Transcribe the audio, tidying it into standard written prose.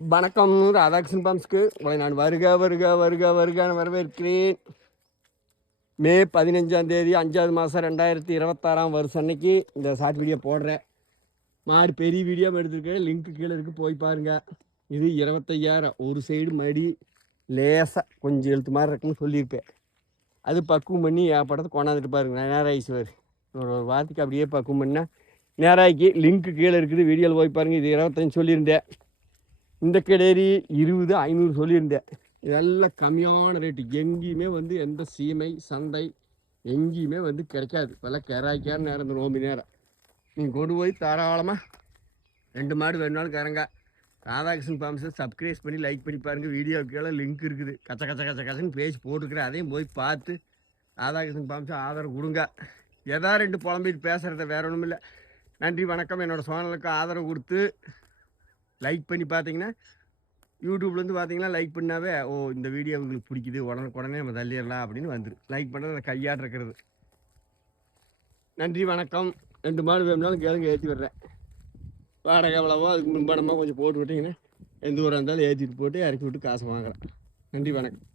வணக்கம். ராதாகிருஷ்ணன் பாம்ஸ்க்கு உங்களை நான் வருக வருக வருக வருகான்னு வரவேற்கிறேன். மே 15ஆம் தேதி 5வது மாதம் 2026 வருஷம் அன்னைக்கு இந்த ஷார்ட் வீடியோ போடுறேன். மாடு பெரிய வீடியோ எடுத்துருக்கேன், லிங்க்கு கீழே இருக்குது, போய் பாருங்கள். இது 25,000 ஒரு சைடு மடி லேசாக கொஞ்சம் எழுத்து மாதிரி இருக்குன்னு சொல்லியிருப்பேன். அது பக்குவம் பண்ணி ஏற்படத்தை கொண்டாந்துட்டு பாருங்க. நேராயிஸ்வர் ஒரு வாரத்துக்கு அப்படியே பக்குவம் பண்ணால் நேராய்க்கு லிங்க்கு கீழே இருக்குது, வீடியோவில் போய் பாருங்கள். இது 25 சொல்லியிருந்தேன். இந்த கிடேரி 20,500 சொல்லியிருந்தேன். இதெல்லாம் கம்மியான ரேட்டு. எங்கேயுமே வந்து எந்த சீமை சந்தை எங்கேயுமே வந்து கிடைக்காது. இப்போல்லாம் கராய்க்கான நேரம், இந்த நோம்பி நேரம் நீங்கள் கொண்டு போய் தாராளமாக 2 மாடு வேணுனாலும் கறங்க. ராதாகிருஷ்ணன் ஃபார்ம்ஸை சப்ஸ்கிரைப் பண்ணி லைக் பண்ணி பாருங்கள். வீடியோக்கெல்லாம் லிங்க் இருக்குது, கச்ச கச்ச கச்ச கச்சன்னு பேசி போட்டுருக்குறேன். அதையும் போய் பார்த்து ராதாகிருஷ்ணன் ஃபார்ம்ஸை ஆதரவு கொடுங்க. எதா 2 புலம்பிட்டு பேசுகிறத வேற ஒன்றும் இல்லை. நன்றி வணக்கம். என்னோடய சேனலுக்கு ஆதரவு கொடுத்து லைக் பண்ணி பார்த்தீங்கன்னா, யூடியூப்லேருந்து பார்த்தீங்கன்னா லைக் பண்ணாவே இந்த வீடியோ உங்களுக்கு பிடிக்குது, உடனே நம்ம தள்ளிடலாம் அப்படின்னு வந்துடும். லைக் பண்ணுறது அந்த கையாட் இருக்கிறது. நன்றி வணக்கம். 2 மாடு வேணும்னாலும் கேளுங்க, ஏற்றி விடுறேன். வாடகை எவ்வளவோ அதுக்கு முன்பாடமாக கொஞ்சம் போட்டு விட்டிங்கன்னா எந்த ஊராக இருந்தாலும் ஏற்றிட்டு போட்டு இறக்கி விட்டு காசு வாங்குறேன். நன்றி வணக்கம்.